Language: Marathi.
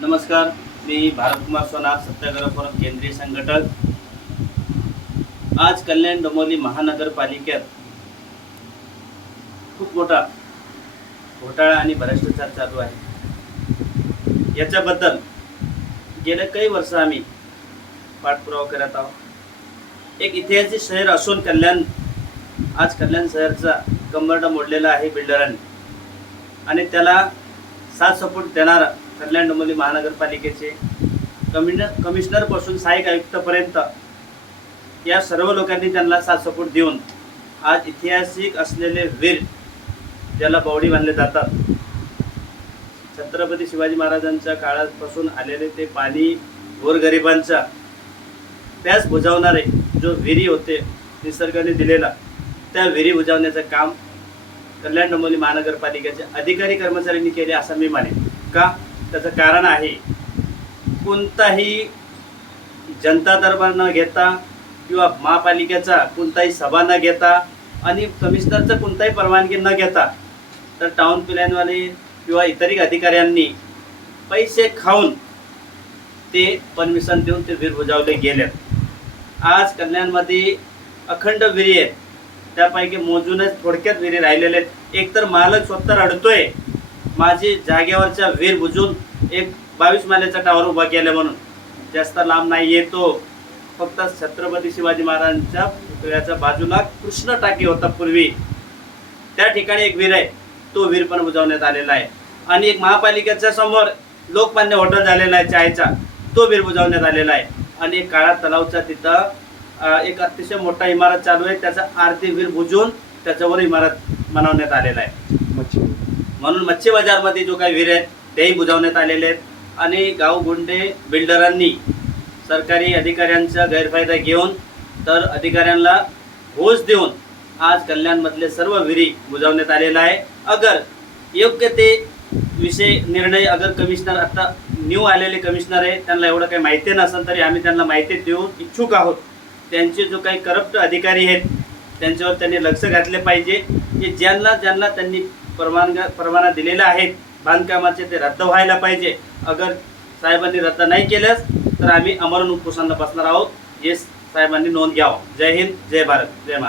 नमस्कार, मी भारतकुमार सोनार, सत्याग्रह फोरम केंद्रीय संघटक। आज कल्याण डोंबिवली महानगरपालिकेत खूप मोठा घोटाळा आणि भ्रष्टाचार चालू आहे। याच्याबद्दल गेले काही वर्ष आम्ही पाठपुरावा करत आहोत। एक ऐतिहासिक शहर असून कल्याण शहराचा कंबरडा मोडलेला आहे बिल्डरांनी, आणि त्याला साथ सपोर्ट देणारा कल्याण डोंबिवली महानगरपालिकेचे कमिशनरपासून सहाय्यक आयुक्तपर्यंत या सर्व लोकांनी त्यांना साथ सपोर्ट देऊन आज ऐतिहासिक असलेले वीर, ज्याला बावडी बांधले जातात, छत्रपती शिवाजी महाराजांच्या काळापासून आलेले ते पाणी गोरगरिबांचा प्यास बुझावणारे जो विहिरी होते निसर्गाने दिलेला, त्या विहिरी बुझावण्याचं काम कल्याण डोंबिवली महानगरपालिकेचे अधिकारी कर्मचाऱ्यांनी केले असं मी मानेन। का? त्याचं कारण आहे, कोणताही जनता दरबार न घेता किंवा महापालिकेचा कोणताही सभा न घेता आणि कमिशनरचं कोणताही परवानगी न घेता तर टाउन प्लॅनवाले किंवा इतर अधिकाऱ्यांनी पैसे खाऊन ते परमिशन देऊन ते विहीर बुजवले गेले। आज कल्याणमध्ये अखंड विहिरी आहेत, त्यापैकी मोजूनच थोडक्यात विहिरी राहिलेले आहेत। एक तर मालक स्वतः रडतोय, माझी जागेवरच्या विहीर बुजून एक 22 माल्याचा टावर उभा केला म्हणून। जास्त लांब नाही येतो, फक्त छत्रपती शिवाजी महाराजांच्या पुतळ्याच्या बाजूला कृष्ण टाकी होता पूर्वी, त्या ठिकाणी एक विहीर आहे, तो विहीर पण बुजवण्यात आलेला आहे। आणि एक महापालिकेच्या समोर लोकमान्य हॉटेल झालेला आहे चायचा, तो विहीर बुजवण्यात आलेला आहे। आणि एक काळा तलावचा तिथं एक अतिशय मोठा इमारत चालू आहे, त्याचा आरती विहीर बुजवून त्याच्यावर इमारत बनवण्यात आलेला आहे। म्हणून मच्छी बाजारमध्ये जो काही विहीर आहेत तेही बुजवण्यात आलेले आहेत। आणि गावगुंडे बिल्डरांनी सरकारी अधिकाऱ्यांचा गैरफायदा घेऊन तर अधिकाऱ्यांना घोष देऊन आज कल्याणमधले सर्व विहिरी बुजवण्यात आलेला आहे। अगर योग्य ते विषय निर्णय अगर कमिशनर, आता न्यू आलेले कमिशनर आहे, त्यांना एवढं काही माहिती नसेल तरी आम्ही त्यांना माहिती देऊ इच्छुक आहोत। त्यांचे जो काही करप्ट अधिकारी आहेत त्यांच्यावर त्यांनी लक्ष घातले पाहिजे, की ज्यांना त्यांनी परवाना दिलेला आहे बांधकामाचे ते रद्द व्हायला पाहिजे। अगर साहेबांनी रद्द नाही केल्यास तर आम्ही आमरण उपोषणाला बसणार आहोत, हे साहेबांनी नोंद घ्यावं। जय हिंद, जय भारत, जय महाराष्ट्र।